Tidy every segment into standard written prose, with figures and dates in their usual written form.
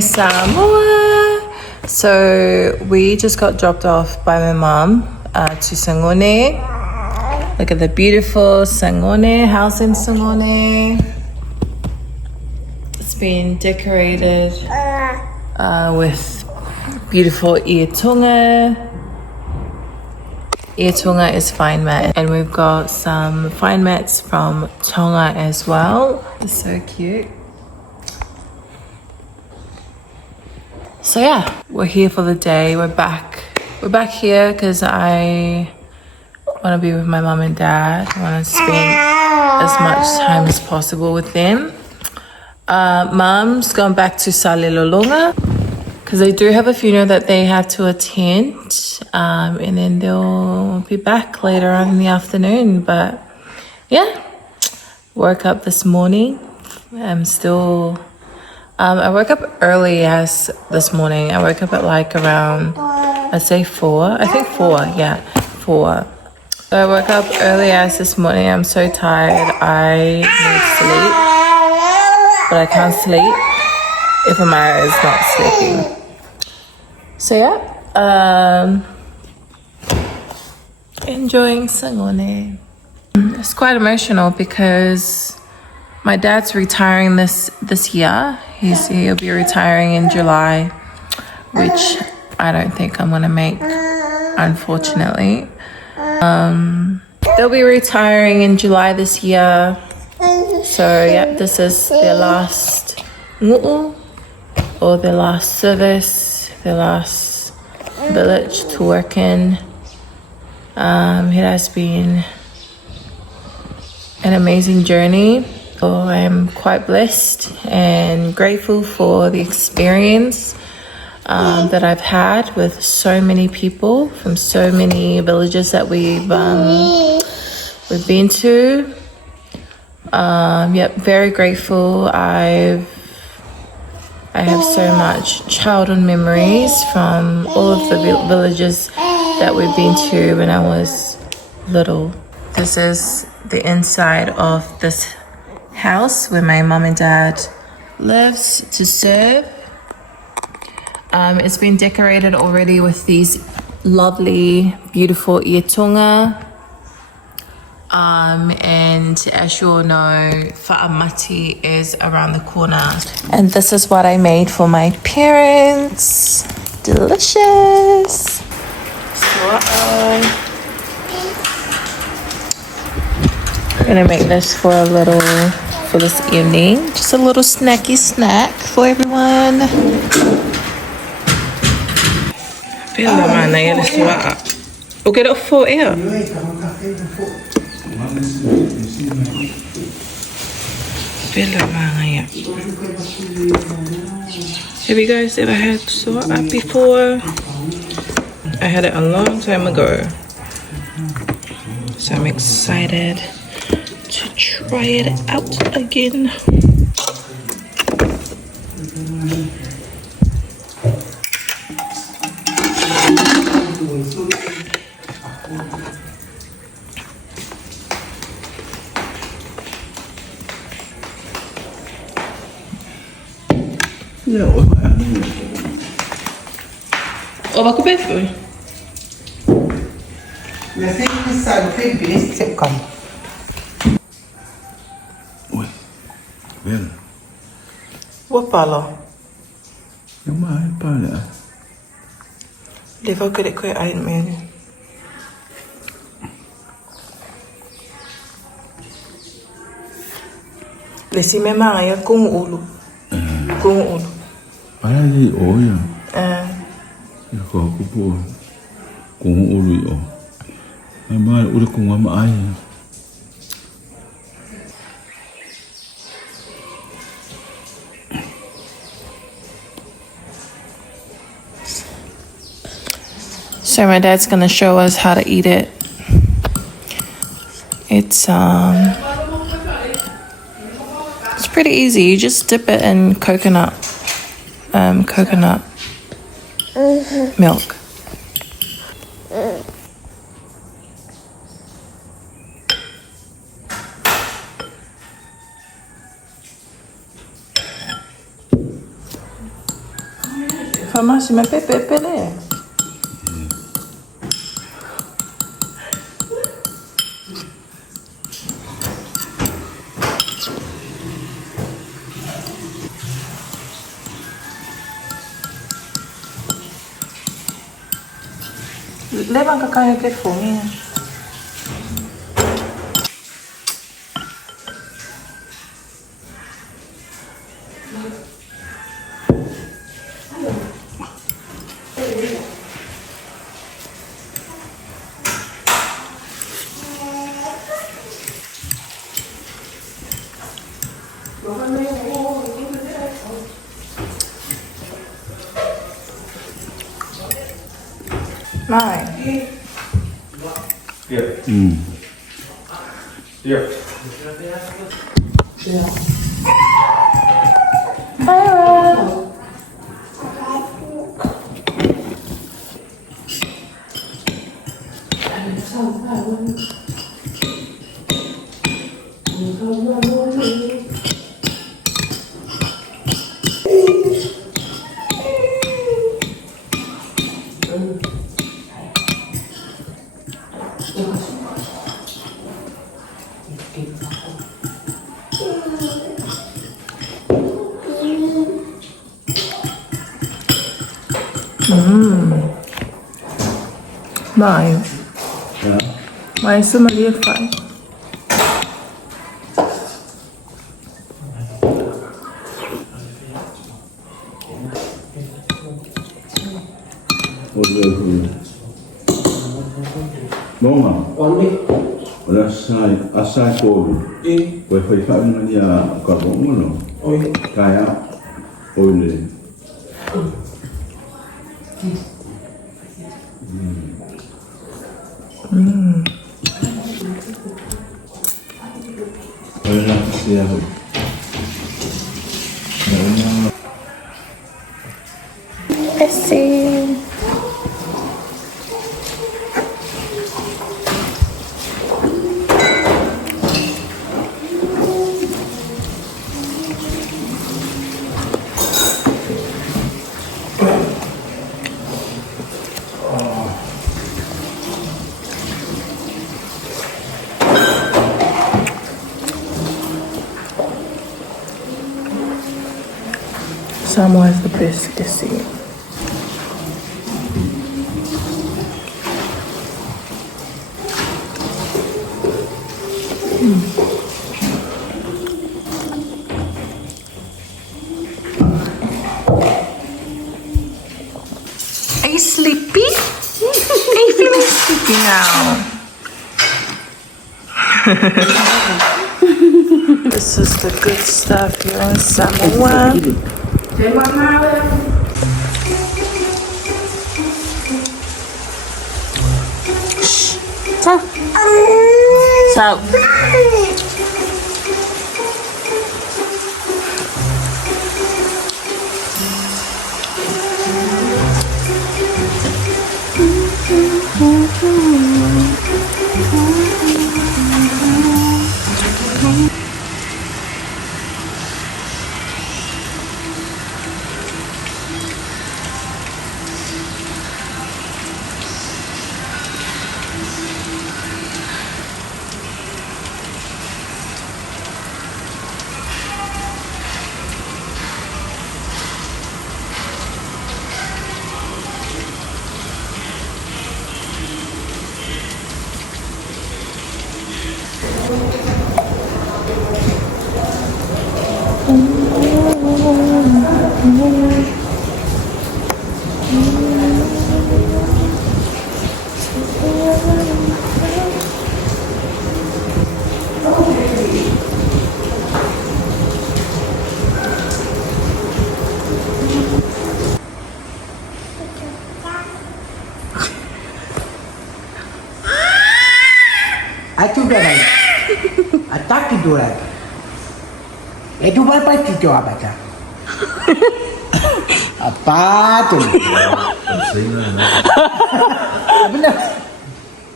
Samoa. So we just got dropped off by my mom to Sagone. Look at the beautiful Sagone house in Sagone. It's been decorated with beautiful iatunga. Iatunga is fine mat, and we've got some fine mats from Tonga as well. It's so cute. So yeah, we're here for the day. We're back here because I want to be with my mom and dad. I want to spend as much time as possible with them. Mom's gone back to Salilolonga because they do have a funeral that they have to attend, and then they'll be back later on in the afternoon. But yeah, woke up this morning. I woke up early as this morning. I woke up at like around, I'd say 4. I think 4, yeah, 4. So I woke up early as this morning. I'm so tired. I need sleep, but I can't sleep if Amara is not sleeping. So yeah, enjoying Sagone. It's quite emotional because my dad's retiring this year. He'll be retiring in July, which I don't think I'm gonna make, unfortunately. They'll be retiring in July this year. So yeah, this is their last ngu'u, or their last service, their last village to work in. It has been an amazing journey. So I am quite blessed and grateful for the experience that I've had with so many people from so many villages that we've been to. Very grateful. I have so much childhood memories from all of the villages that we've been to when I was little. This is the inside of this house where my mom and dad lives to serve. It's been decorated already with these lovely, beautiful iatunga. And as you all know, Whaamati is around the corner. And this is what I made for my parents. Delicious. I'm gonna make this for this evening. Just a little snacky snack for everyone. Pela mana ya lesoa. Okay, that's for air. Pela mana ya. Have you guys ever had soa before? I had it a long time ago. So I'm excited to try it out again. Oh, va couper feu. Mais c'est que ça le fait bien, c'est comme. Oui. Bien. Où parle? Eu mais para. Leva que le coi ein men. Le si me manga ya kung ulu. Kung ulu. Para di oya. Ya ko po. Kung ulu yo. Ama ulu kung ama ay. So my dad's gonna show us how to eat it. It's pretty easy. You just dip it in coconut milk. Masih me pepe le. Levang kakak yang telefonnya. Mai. Mai. Mai semua dia fine. Nonga. Ora asai ko. Koe foi fa una dia carbono. Oi. Kaya. Ole. Ora sia. Esse. Samoa is the best to see. Are you sleepy? Are you feeling sleepy now? This is the good stuff here in Samoa. So. Aku dah tak tidur lagi. Itu berapa tidur apa tak? Apa tu? Benar.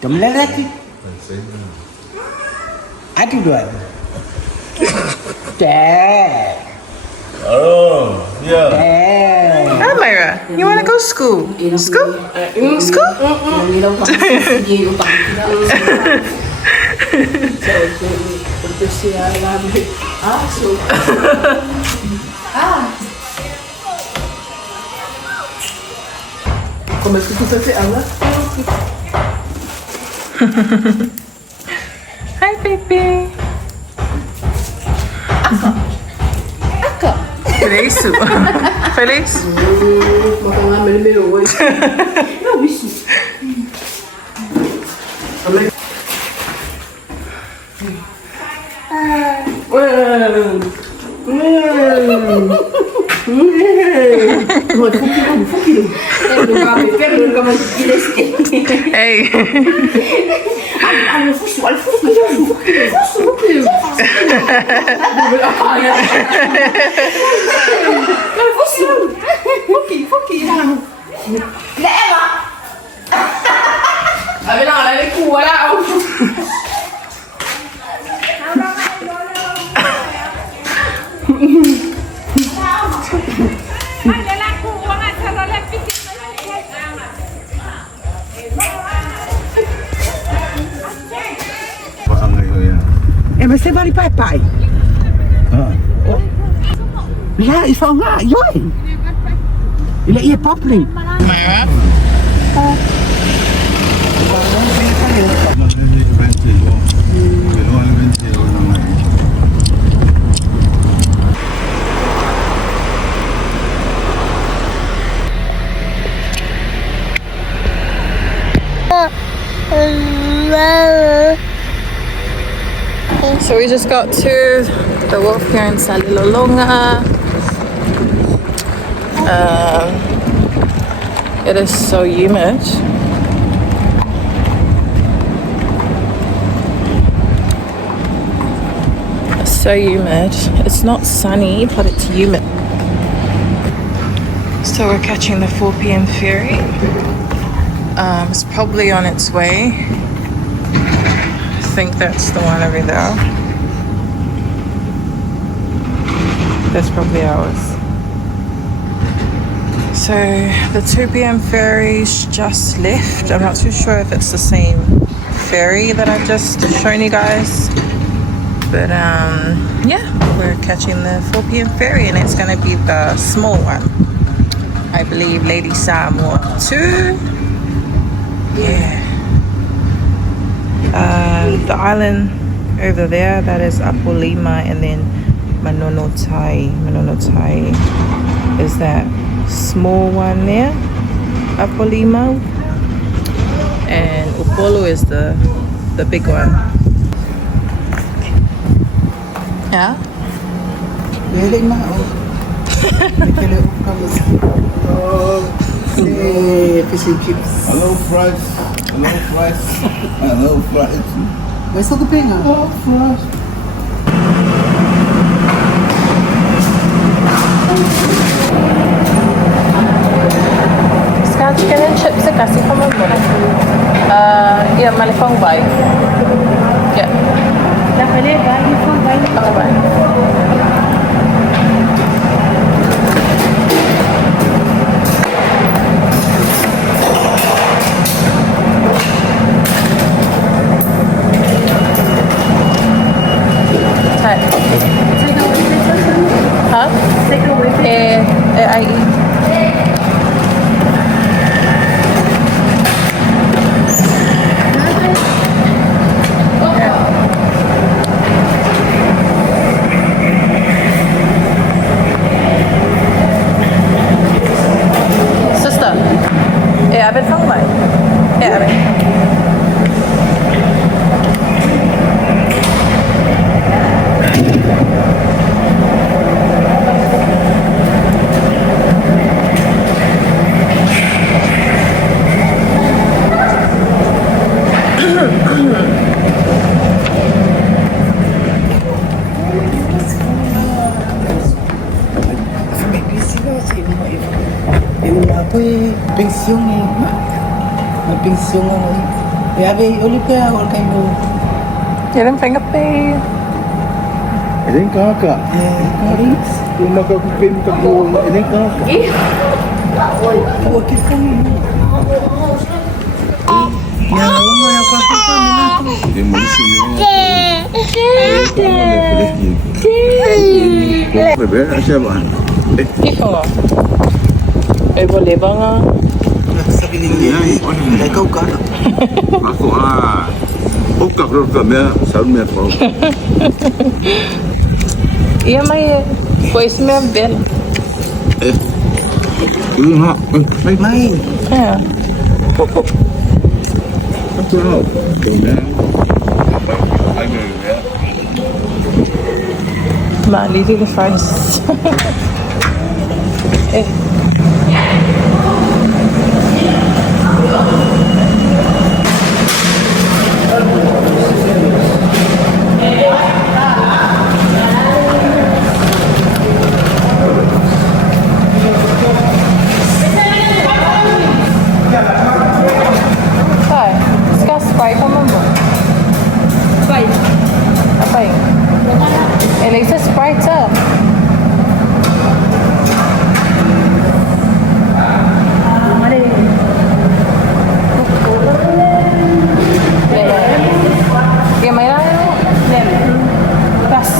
Kemudian lagi. Aku dua. Dad. Oh, yeah. Dad. Hi, Myra. You want to school? School? School? Hi, baby. Feliz. Feliz. Hey. Mas você vai pai pai. Ja, is van waar, joh. Jullie hier poppeling. So we just got to the wharf here in Salilolonga. It is so humid. It's so humid. It's not sunny, but it's humid. So we're catching the 4 p.m. ferry. It's probably on its way. I think that's the one over there. That's probably ours. So the 2 p.m. ferry's just left. I'm not too sure if it's the same ferry that I've just shown you guys. But yeah, we're catching the 4 p.m. ferry and it's gonna be the small one. I believe Lady Samoa 2. Yeah. The island over there, that is Upolu, and then Manonotai is that small one there, Upolu, and Upolu is the big one. Yeah? Really now. Fish and chips. Hello, fries. Hello, fries. Hello, fries. Mas só do pegar. Hello, fries. Sekarang chicken and chips saya kasih kamu boleh? Ya, malifong baik. Ya. Dah boleh bagi pun bagi. Okay, bye. Huh? I eat. Sister, I've been from mine. Yeah, I've been. Pensión ni may pensión ano. Yabe uli kaya or kay mo. Yan ang pangapi. Ini kakak. Ini makakupin ka po. Ini kakak. Buat kita ni. Ya, umur yang kau suka minat. Dia mesti ni. Boleh siapa? Ikaw nga. Eh, boleh ba nga? Sabi ni kau kan. Aku buka kerja dia, selalu tahu. Iya, may voicemail bell. Ini nak, Main. Yeah. aku tahu. Kemudian, Mali the first. Eh. Sai, ska Sprite på mamma. Sprite. Apa yang? Eller isa Sprite sa. Ya, may lang yun. Pas.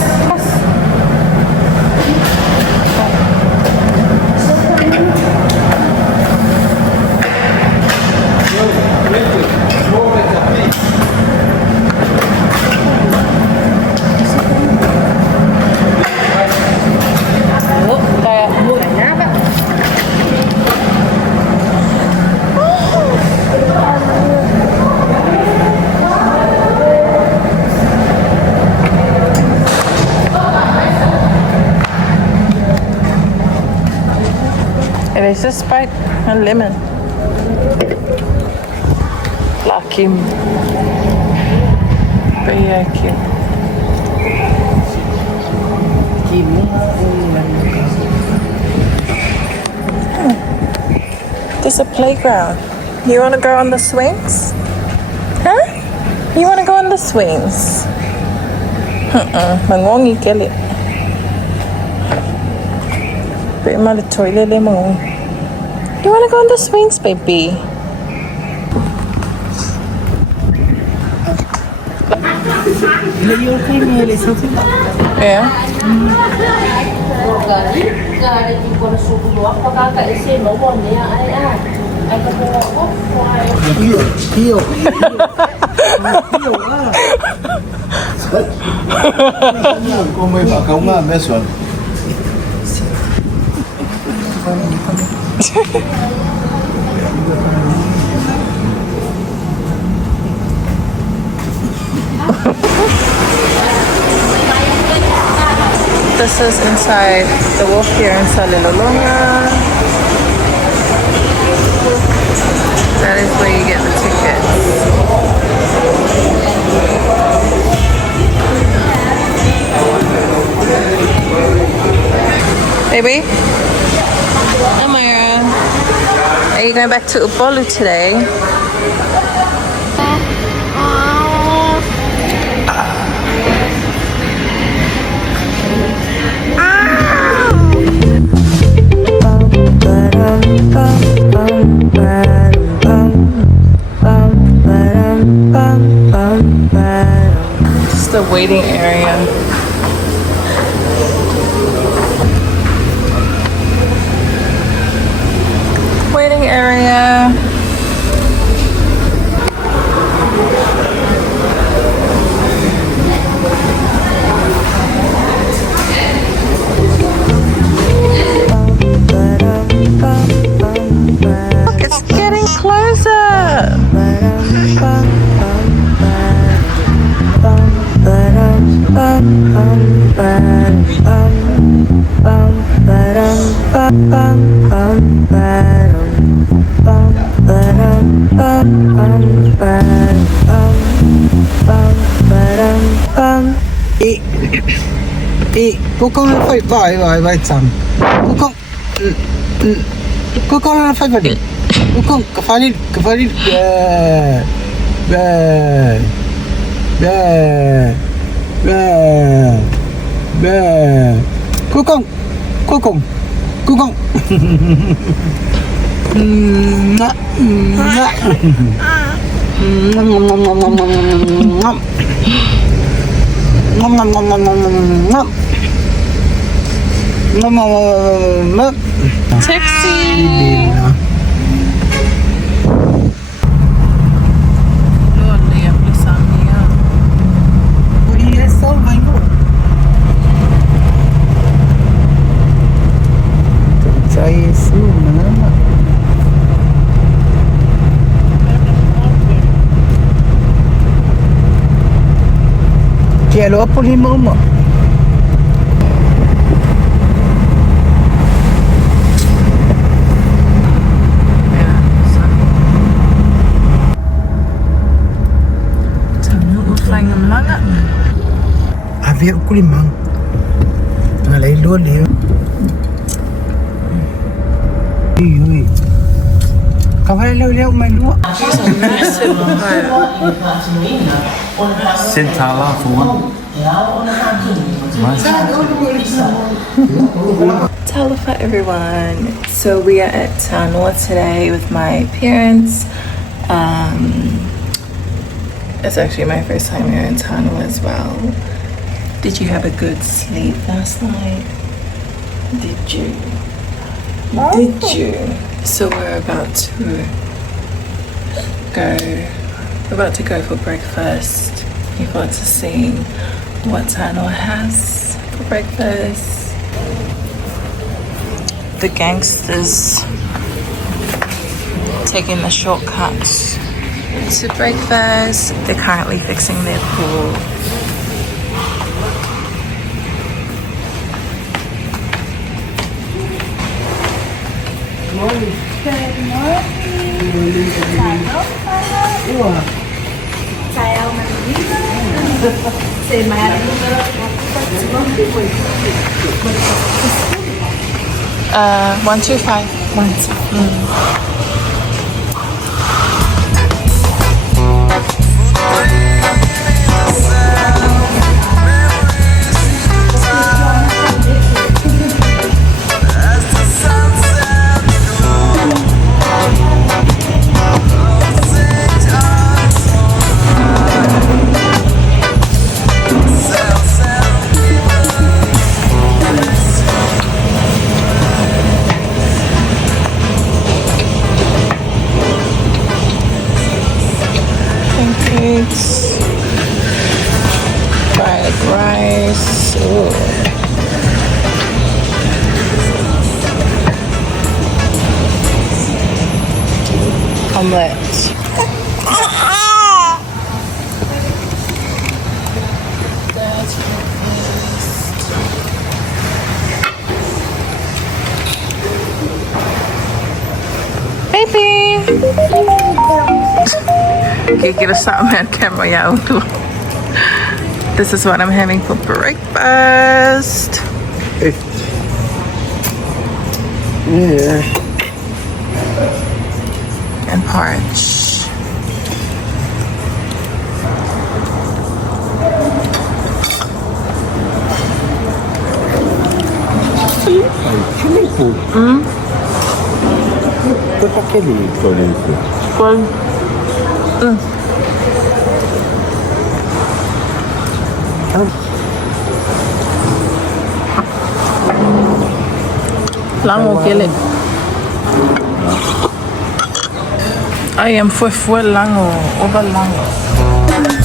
Kaya, it is a Sprite and lemon. Lucky. Very cute. There's a playground. You want to go on the swings? Huh? You want to go on the swings? Mangongi kali. Pero malu toilet le mong. You want to go on the swings, baby? Layo kay ni ele sa sila. Yeah. Iyo. kau mai kau ngah meswan. This is inside the wolf here in Salilolonga. That is where you get the tickets. Baby? Amira, are you going back to Upolu today? This is the waiting area. Waiting area. Look, it's getting closer. Cô con nó phải vài chấm. Cô con nó phải đi. Cô con phải đi Cô con Kukong. Taxi. Lovely, jag blir samma. Saya semua. Cielo apa lima rumah? Havia o limão. Olha aí, olha. Ui. Kawala leo may luwa. Sentala for one. Talofa everyone. So we are at Tanoa today with my parents. It's actually my first time here in Tanoa as well. Did you have a good sleep last night? Did you? Did you? So we're about to go for breakfast. You got to see what Tanoa has for breakfast. The gangsters taking the shortcut to breakfast. They're currently fixing their pool. Uh, 125. Fried rice. Ooh. Omelette. Baby. Kikira sa amin camera yaw. This is what I'm having for breakfast. Yeah. And porridge. Quanto aquele florento? Well, Lango kilit. I am for lango, over lango.